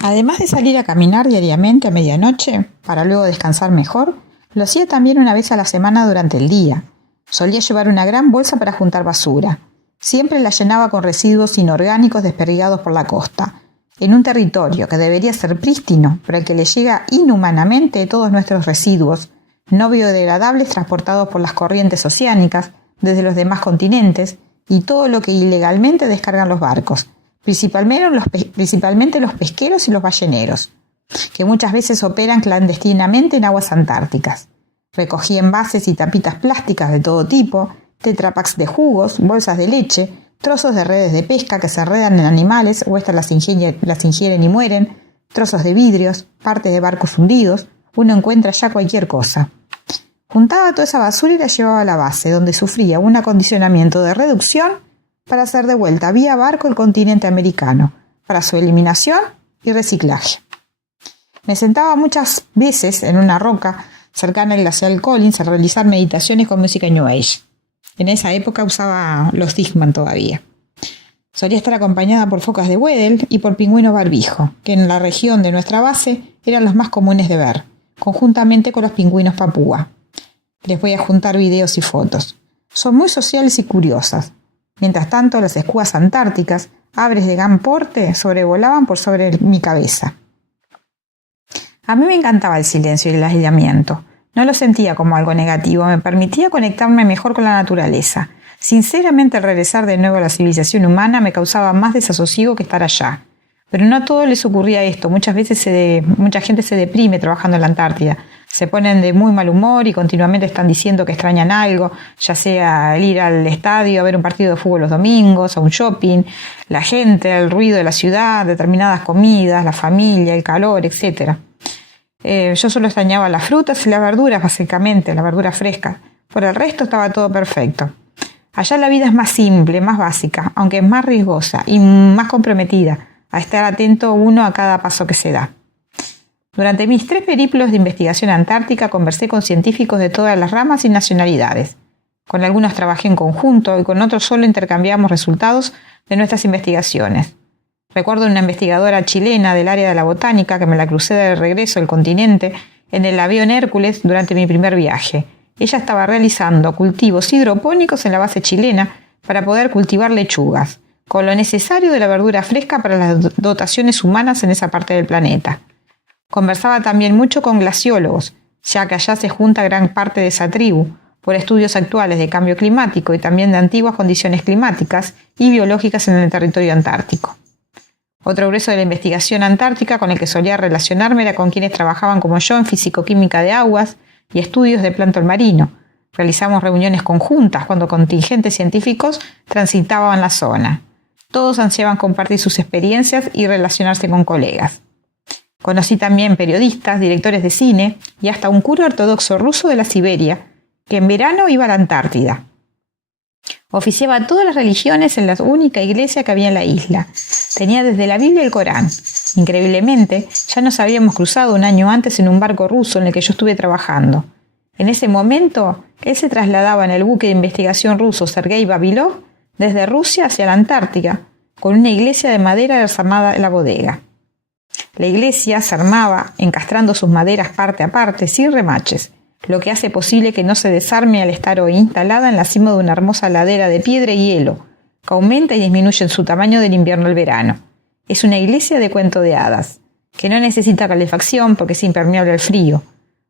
Además de salir a caminar diariamente a medianoche, para luego descansar mejor, lo hacía también una vez a la semana durante el día. Solía llevar una gran bolsa para juntar basura. Siempre la llenaba con residuos inorgánicos desperdigados por la costa, en un territorio que debería ser prístino, pero al que le llega inhumanamente todos nuestros residuos, no biodegradables transportados por las corrientes oceánicas desde los demás continentes y todo lo que ilegalmente descargan los barcos, principalmente los pesqueros y los balleneros, que muchas veces operan clandestinamente en aguas antárticas. Recogí envases y tapitas plásticas de todo tipo, tetrapacks de jugos, bolsas de leche, trozos de redes de pesca que se enredan en animales o estas las ingieren y mueren, trozos de vidrios, partes de barcos hundidos. Uno encuentra ya cualquier cosa. Juntaba toda esa basura y la llevaba a la base, donde sufría un acondicionamiento de reducción para hacer de vuelta vía barco el continente americano, para su eliminación y reciclaje. Me sentaba muchas veces en una roca cercana al glaciar Collins a realizar meditaciones con música New Age. En esa época usaba los Discman todavía. Solía estar acompañada por focas de Weddell y por pingüinos barbijo, que en la región de nuestra base eran los más comunes de ver, conjuntamente con los pingüinos papúa. Les voy a juntar videos y fotos. Son muy sociales y curiosas. Mientras tanto, las escúas antárticas, aves de gran porte, sobrevolaban por sobre mi cabeza. A mí me encantaba el silencio y el aislamiento. No lo sentía como algo negativo, me permitía conectarme mejor con la naturaleza. Sinceramente, el regresar de nuevo a la civilización humana me causaba más desasosiego que estar allá. Pero no a todos les ocurría esto. Muchas veces mucha gente se deprime trabajando en la Antártida. Se ponen de muy mal humor y continuamente están diciendo que extrañan algo, ya sea el ir al estadio, a ver un partido de fútbol los domingos, a un shopping, la gente, el ruido de la ciudad, determinadas comidas, la familia, el calor, etc. Yo solo extrañaba las frutas y las verduras, básicamente, las verduras frescas. Por el resto estaba todo perfecto. Allá la vida es más simple, más básica, aunque es más riesgosa y más comprometida, a estar atento uno a cada paso que se da. Durante mis 3 periplos de investigación antártica conversé con científicos de todas las ramas y nacionalidades. Con algunos trabajé en conjunto y con otros solo intercambiamos resultados de nuestras investigaciones. Recuerdo una investigadora chilena del área de la botánica que me la crucé de regreso al continente en el avión Hércules durante mi primer viaje. Ella estaba realizando cultivos hidropónicos en la base chilena para poder cultivar lechugas, con lo necesario de la verdura fresca para las dotaciones humanas en esa parte del planeta. Conversaba también mucho con glaciólogos, ya que allá se junta gran parte de esa tribu, por estudios actuales de cambio climático y también de antiguas condiciones climáticas y biológicas en el territorio antártico. Otro grueso de la investigación antártica con el que solía relacionarme era con quienes trabajaban como yo en fisicoquímica de aguas y estudios de plancton marino. Realizamos reuniones conjuntas cuando contingentes científicos transitaban la zona. Todos ansiaban compartir sus experiencias y relacionarse con colegas. Conocí también periodistas, directores de cine y hasta un cura ortodoxo ruso de la Siberia, que en verano iba a la Antártida. Oficiaba todas las religiones en la única iglesia que había en la isla. Tenía desde la Biblia y el Corán. Increíblemente, ya nos habíamos cruzado un año antes en un barco ruso en el que yo estuve trabajando. En ese momento, él se trasladaba en el buque de investigación ruso Sergei Vavilov desde Rusia hacia la Antártida, con una iglesia de madera desarmada en la bodega. La iglesia se armaba encastrando sus maderas parte a parte, sin remaches, lo que hace posible que no se desarme al estar hoy instalada en la cima de una hermosa ladera de piedra y hielo, que aumenta y disminuye en su tamaño del invierno al verano. Es una iglesia de cuento de hadas, que no necesita calefacción porque es impermeable al frío.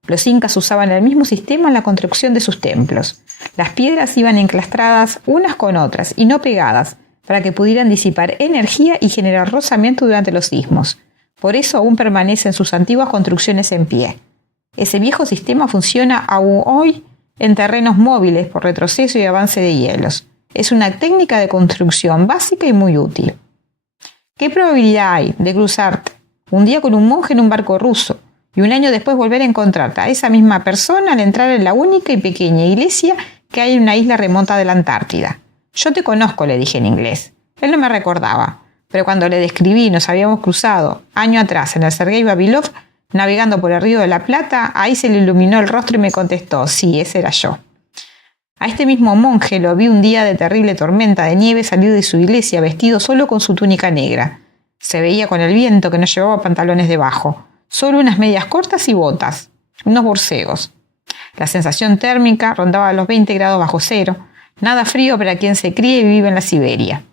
Los incas usaban el mismo sistema en la construcción de sus templos. Las piedras iban enclastradas unas con otras y no pegadas, para que pudieran disipar energía y generar rozamiento durante los sismos. Por eso aún permanecen sus antiguas construcciones en pie. Ese viejo sistema funciona aún hoy en terrenos móviles por retroceso y avance de hielos. Es una técnica de construcción básica y muy útil. ¿Qué probabilidad hay de cruzarte un día con un monje en un barco ruso y un año después volver a encontrarte a esa misma persona al entrar en la única y pequeña iglesia que hay en una isla remota de la Antártida? Yo te conozco, le dije en inglés. Él no me recordaba, pero cuando le describí nos habíamos cruzado año atrás en el Sergei Vavilov, navegando por el río de la Plata, ahí se le iluminó el rostro y me contestó, sí, ese era yo. A este mismo monje lo vi un día de terrible tormenta de nieve salir de su iglesia vestido solo con su túnica negra. Se veía con el viento que no llevaba pantalones debajo, solo unas medias cortas y botas, unos borcegos. La sensación térmica rondaba los 20 grados bajo cero, nada frío para quien se cría y vive en la Siberia.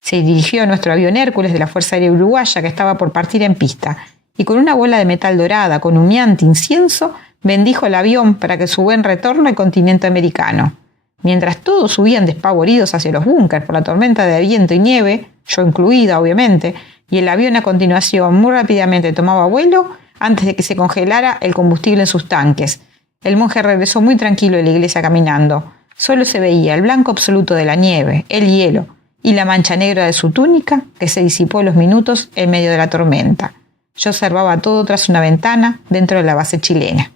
Se dirigió a nuestro avión Hércules de la Fuerza Aérea Uruguaya que estaba por partir en pista y con una bola de metal dorada con humeante incienso bendijo el avión para que su buen retorno al continente americano. Mientras todos subían despavoridos hacia los búnkers por la tormenta de viento y nieve, yo incluida obviamente, y el avión a continuación muy rápidamente tomaba vuelo antes de que se congelara el combustible en sus tanques. El monje regresó muy tranquilo de la iglesia caminando. Solo se veía el blanco absoluto de la nieve, el hielo y la mancha negra de su túnica que se disipó en los minutos en medio de la tormenta. Yo observaba todo tras una ventana dentro de la base chilena.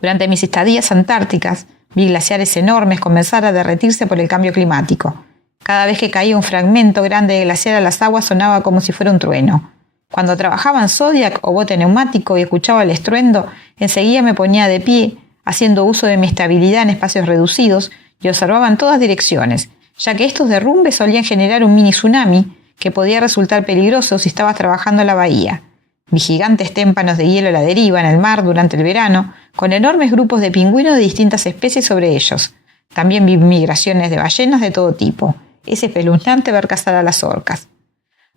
Durante mis estadías antárticas, vi glaciares enormes comenzar a derretirse por el cambio climático. Cada vez que caía un fragmento grande de glaciar a las aguas sonaba como si fuera un trueno. Cuando trabajaba en Zodiac o bote neumático y escuchaba el estruendo, enseguida me ponía de pie, haciendo uso de mi estabilidad en espacios reducidos, y observaba en todas direcciones, ya que estos derrumbes solían generar un mini tsunami que podía resultar peligroso si estabas trabajando en la bahía. Vi gigantes témpanos de hielo a la deriva en el mar durante el verano, con enormes grupos de pingüinos de distintas especies sobre ellos. También vi migraciones de ballenas de todo tipo. Es espeluznante ver cazar a las orcas.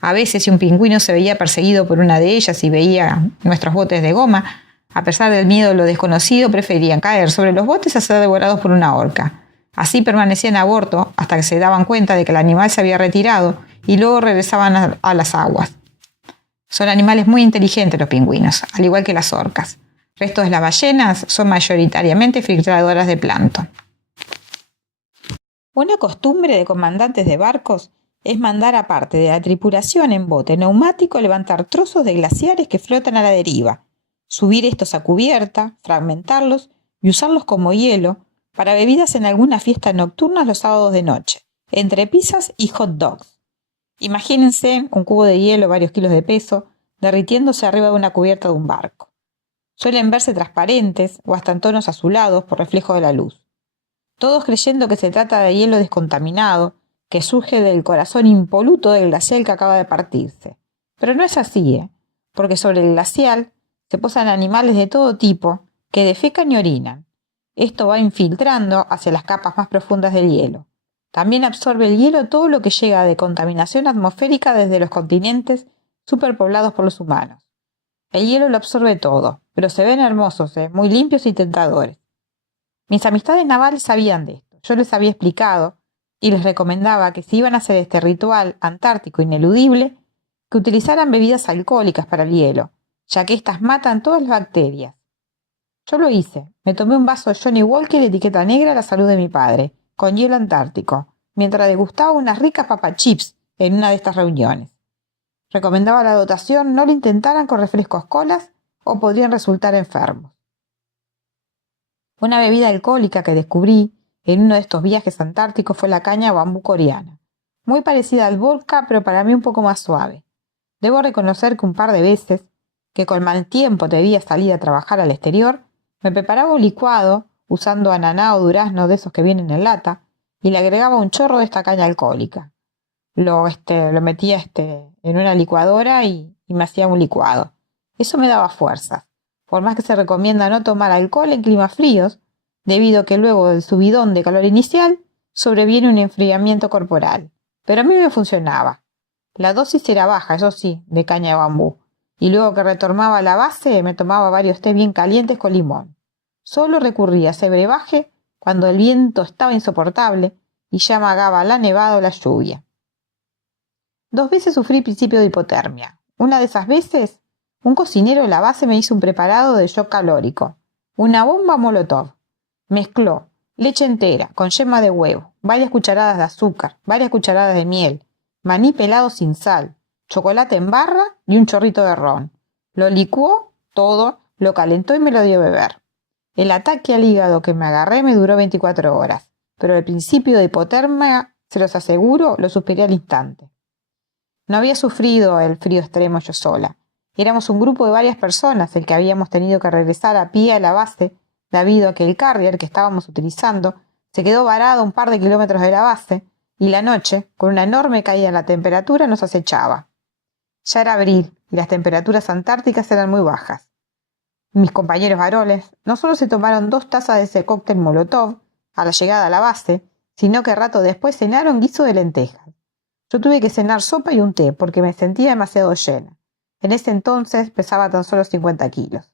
A veces, si un pingüino se veía perseguido por una de ellas y veía nuestros botes de goma, a pesar del miedo a lo desconocido, preferían caer sobre los botes a ser devorados por una orca. Así permanecían a bordo hasta que se daban cuenta de que el animal se había retirado y luego regresaban a las aguas. Son animales muy inteligentes los pingüinos, al igual que las orcas. Restos de las ballenas son mayoritariamente filtradoras de plancton. Una costumbre de comandantes de barcos es mandar a parte de la tripulación en bote neumático levantar trozos de glaciares que flotan a la deriva, subir estos a cubierta, fragmentarlos y usarlos como hielo para bebidas en algunas fiestas nocturnas los sábados de noche, entre pizzas y hot dogs. Imagínense un cubo de hielo, varios kilos de peso, derritiéndose arriba de una cubierta de un barco. Suelen verse transparentes o hasta en tonos azulados por reflejo de la luz. Todos creyendo que se trata de hielo descontaminado, que surge del corazón impoluto del glacial que acaba de partirse. Pero no es así, porque sobre el glacial se posan animales de todo tipo que defecan y orinan. Esto va infiltrando hacia las capas más profundas del hielo. También absorbe el hielo todo lo que llega de contaminación atmosférica desde los continentes superpoblados por los humanos. El hielo lo absorbe todo, pero se ven hermosos, muy limpios y tentadores. Mis amistades navales sabían de esto. Yo les había explicado y les recomendaba que si iban a hacer este ritual antártico ineludible, que utilizaran bebidas alcohólicas para el hielo, ya que éstas matan todas las bacterias. Yo lo hice. Me tomé un vaso de Johnny Walker de etiqueta negra a la salud de mi padre, con hielo antártico, mientras degustaba unas ricas papa chips en una de estas reuniones. Recomendaba a la dotación no lo intentaran con refrescos colas o podrían resultar enfermos. Una bebida alcohólica que descubrí en uno de estos viajes antárticos fue la caña bambú coreana, muy parecida al vodka pero para mí un poco más suave. Debo reconocer que un par de veces, que con mal tiempo debía salir a trabajar al exterior, me preparaba un licuado usando ananá o durazno de esos que vienen en lata y le agregaba un chorro de esta caña alcohólica. Lo metía en una licuadora y me hacía un licuado. Eso me daba fuerzas. Por más que se recomienda no tomar alcohol en climas fríos, debido a que luego del subidón de calor inicial sobreviene un enfriamiento corporal. Pero a mí me funcionaba. La dosis era baja, eso sí, de caña de bambú, y luego que retomaba a la base me tomaba varios tés bien calientes con limón. Solo recurría a ese brebaje cuando el viento estaba insoportable y ya amagaba la nevada o la lluvia. 2 veces sufrí principio de hipotermia. Una de esas veces, un cocinero de la base me hizo un preparado de shock calórico, una bomba molotov. Mezcló leche entera con yema de huevo, varias cucharadas de azúcar, varias cucharadas de miel, maní pelado sin sal, chocolate en barra y un chorrito de ron. Lo licuó todo, lo calentó y me lo dio a beber. El ataque al hígado que me agarré me duró 24 horas, pero el principio de hipotermia, se los aseguro, lo superé al instante. No había sufrido el frío extremo yo sola. Éramos un grupo de varias personas el que habíamos tenido que regresar a pie a la base debido a que el carrier que estábamos utilizando se quedó varado un par de kilómetros de la base y la noche, con una enorme caída en la temperatura, nos acechaba. Ya era abril y las temperaturas antárticas eran muy bajas. Mis compañeros varones no solo se tomaron 2 tazas de ese cóctel molotov a la llegada a la base, sino que rato después cenaron guiso de lentejas. Yo tuve que cenar sopa y un té porque me sentía demasiado llena. En ese entonces pesaba tan solo 50 kilos.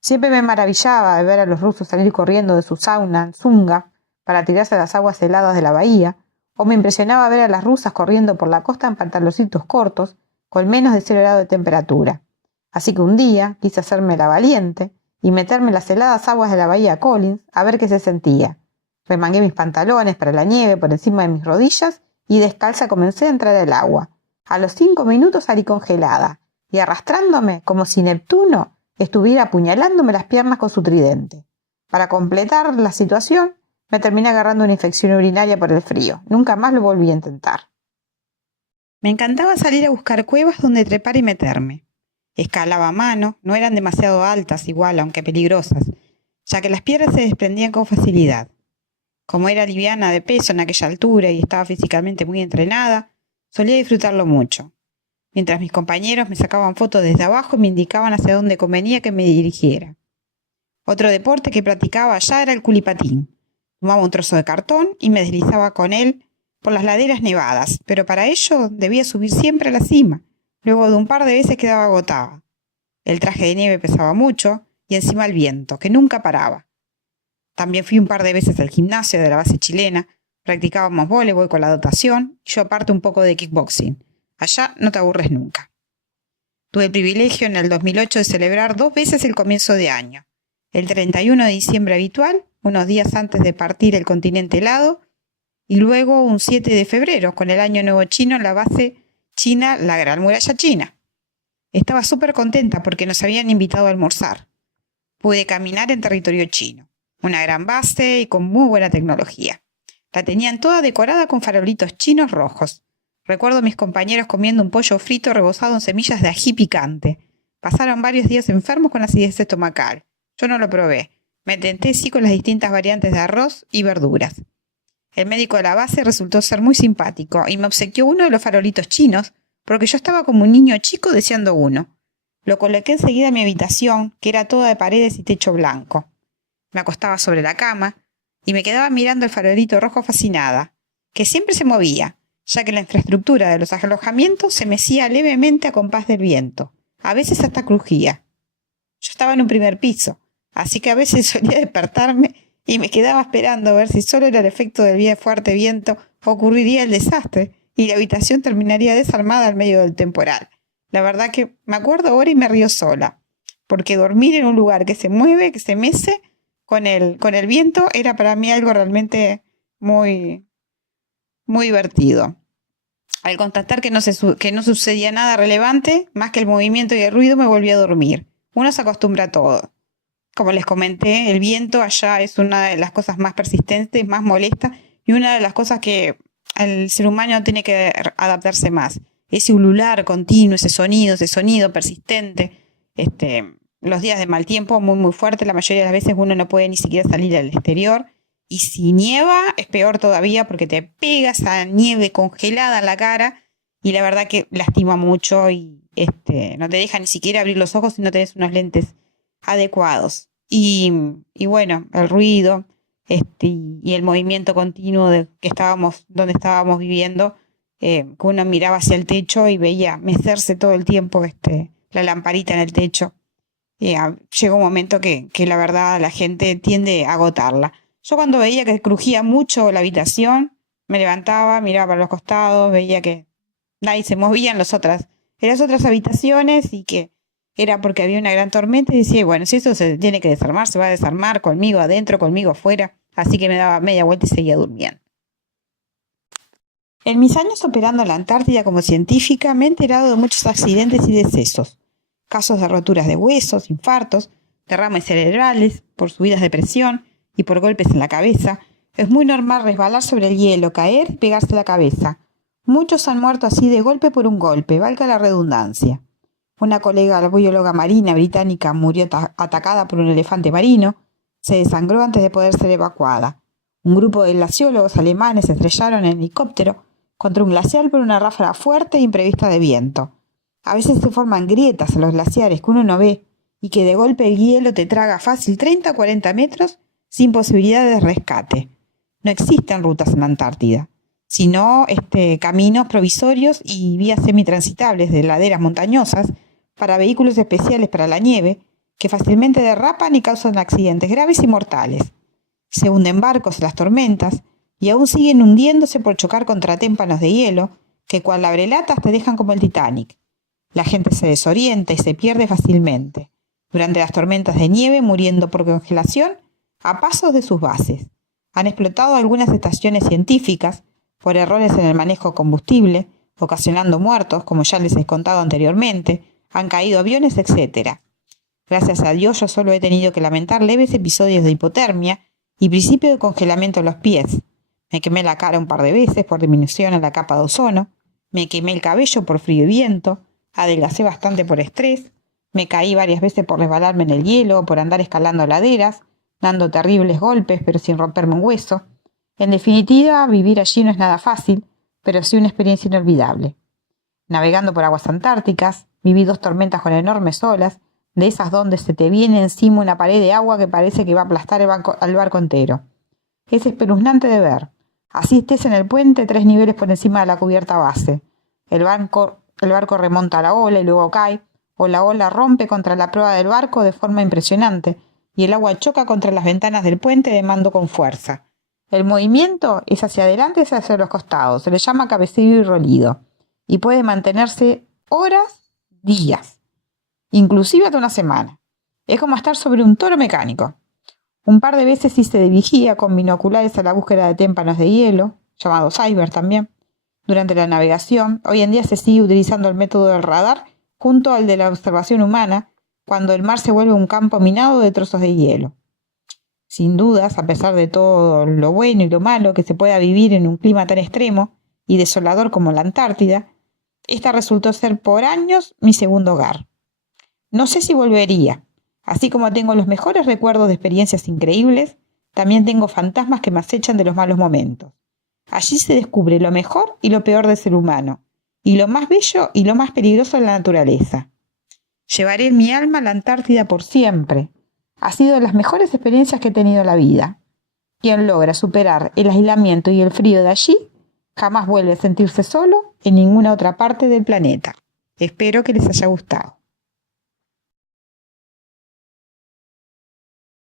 Siempre me maravillaba de ver a los rusos salir corriendo de su sauna en zunga para tirarse a las aguas heladas de la bahía, o me impresionaba ver a las rusas corriendo por la costa en pantaloncitos cortos con menos de 0 grados de temperatura. Así que un día quise hacerme la valiente y meterme en las heladas aguas de la bahía Collins a ver qué se sentía. Remangué mis pantalones para la nieve por encima de mis rodillas y descalza comencé a entrar al agua. A los 5 minutos salí congelada y arrastrándome como si Neptuno estuviera apuñalándome las piernas con su tridente. Para completar la situación, me terminé agarrando una infección urinaria por el frío. Nunca más lo volví a intentar. Me encantaba salir a buscar cuevas donde trepar y meterme. Escalaba a mano, no eran demasiado altas igual, aunque peligrosas, ya que las piedras se desprendían con facilidad. Como era liviana de peso en aquella altura y estaba físicamente muy entrenada, solía disfrutarlo mucho, mientras mis compañeros me sacaban fotos desde abajo y me indicaban hacia dónde convenía que me dirigiera. Otro deporte que practicaba allá era el culipatín. Tomaba un trozo de cartón y me deslizaba con él por las laderas nevadas, pero para ello debía subir siempre a la cima. Luego de un par de veces quedaba agotada. El traje de nieve pesaba mucho y encima el viento, que nunca paraba. También fui un par de veces al gimnasio de la base chilena, practicábamos voleibol con la dotación y yo aparte un poco de kickboxing. Allá no te aburres nunca. Tuve el privilegio en el 2008 de celebrar 2 veces el comienzo de año. El 31 de diciembre habitual, unos días antes de partir el continente helado, y luego un 7 de febrero con el Año Nuevo Chino en la base china La Gran Muralla China. Estaba súper contenta porque nos habían invitado a almorzar. Pude caminar en territorio chino, una gran base y con muy buena tecnología. La tenían toda decorada con farolitos chinos rojos. Recuerdo a mis compañeros comiendo un pollo frito rebozado en semillas de ají picante. Pasaron varios días enfermos con acidez estomacal. Yo no lo probé. Me tenté sí con las distintas variantes de arroz y verduras. El médico de la base resultó ser muy simpático y me obsequió uno de los farolitos chinos porque yo estaba como un niño chico deseando uno. Lo coloqué enseguida en mi habitación, que era toda de paredes y techo blanco. Me acostaba sobre la cama y me quedaba mirando el farolito rojo fascinada, que siempre se movía, ya que la infraestructura de los alojamientos se mecía levemente a compás del viento. A veces hasta crujía. Yo estaba en un primer piso, así que a veces solía despertarme y me quedaba esperando a ver si solo era el efecto del fuerte viento o ocurriría el desastre y la habitación terminaría desarmada al medio del temporal. La verdad que me acuerdo ahora y me río sola, porque dormir en un lugar que se mueve, que se mece con el viento, era para mí algo realmente muy, muy divertido. Al constatar que no sucedía nada relevante, más que el movimiento y el ruido, me volví a dormir. Uno se acostumbra a todo. Como les comenté, el viento allá es una de las cosas más persistentes, más molestas y una de las cosas que el ser humano tiene que adaptarse más. Ese ulular continuo, ese sonido persistente, los días de mal tiempo muy muy fuerte, la mayoría de las veces uno no puede ni siquiera salir al exterior y si nieva es peor todavía porque te pega esa nieve congelada en la cara y la verdad que lastima mucho y no te deja ni siquiera abrir los ojos si no tenés unos lentes adecuados. Y bueno, el ruido y el movimiento continuo donde estábamos viviendo, que uno miraba hacia el techo y veía mecerse todo el tiempo la lamparita en el techo. Llegó un momento que la verdad la gente tiende a agotarla. Yo cuando veía que crujía mucho la habitación, me levantaba, miraba para los costados, veía que nadie se movía en las otras habitaciones y que era porque había una gran tormenta y decía, bueno, si eso se tiene que desarmar, se va a desarmar conmigo adentro, conmigo afuera. Así que me daba media vuelta y seguía durmiendo. En mis años operando en la Antártida como científica me he enterado de muchos accidentes y decesos. Casos de roturas de huesos, infartos, derrames cerebrales, por subidas de presión y por golpes en la cabeza. Es muy normal resbalar sobre el hielo, caer y pegarse la cabeza. Muchos han muerto así de golpe por un golpe, valga la redundancia. Una colega bióloga marina británica murió atacada por un elefante marino, se desangró antes de poder ser evacuada. Un grupo de glaciólogos alemanes se estrellaron en helicóptero contra un glaciar por una ráfaga fuerte e imprevista de viento. A veces se forman grietas en los glaciares que uno no ve y que de golpe el hielo te traga fácil 30 o 40 metros sin posibilidad de rescate. No existen rutas en la Antártida, sino caminos provisorios y vías semitransitables de laderas montañosas para vehículos especiales para la nieve que fácilmente derrapan y causan accidentes graves y mortales. Se hunden barcos en las tormentas y aún siguen hundiéndose por chocar contra témpanos de hielo que cual abrelatas te dejan como el Titanic. La gente se desorienta y se pierde fácilmente durante las tormentas de nieve, muriendo por congelación a pasos de sus bases. Han explotado algunas estaciones científicas por errores en el manejo de combustible, ocasionando muertos, como ya les he contado anteriormente, han caído aviones, etc. Gracias a Dios yo solo he tenido que lamentar leves episodios de hipotermia y principio de congelamiento en los pies. Me quemé la cara un par de veces por disminución en la capa de ozono, Me quemé el cabello por frío y viento, adelgacé bastante por estrés, me caí varias veces por resbalarme en el hielo, por andar escalando laderas, dando terribles golpes pero sin romperme un hueso. En definitiva, vivir allí no es nada fácil, pero sí una experiencia inolvidable. Navegando por aguas antárticas, viví 2 tormentas con enormes olas, de esas donde se te viene encima una pared de agua que parece que va a aplastar al barco entero. Es espeluznante de ver. Así estés en el puente 3 niveles por encima de la cubierta base. El barco remonta a la ola y luego cae, o la ola rompe contra la proa del barco de forma impresionante, y el agua choca contra las ventanas del puente de mando con fuerza. El movimiento es hacia adelante y hacia los costados, se le llama cabeceo y rolido, y puede mantenerse horas, días, inclusive hasta una semana. Es como estar sobre un toro mecánico. Un par de veces sí se dirigía con binoculares a la búsqueda de témpanos de hielo, llamados iceberg también, durante la navegación. Hoy en día se sigue utilizando el método del radar junto al de la observación humana, cuando el mar se vuelve un campo minado de trozos de hielo. Sin dudas, a pesar de todo lo bueno y lo malo que se pueda vivir en un clima tan extremo y desolador como la Antártida, esta resultó ser por años mi segundo hogar. No sé si volvería. Así como tengo los mejores recuerdos de experiencias increíbles, también tengo fantasmas que me acechan de los malos momentos. Allí se descubre lo mejor y lo peor del ser humano, y lo más bello y lo más peligroso de la naturaleza. Llevaré en mi alma la Antártida por siempre. Ha sido de las mejores experiencias que he tenido en la vida. Quien logra superar el aislamiento y el frío de allí, jamás vuelve a sentirse solo en ninguna otra parte del planeta. Espero que les haya gustado.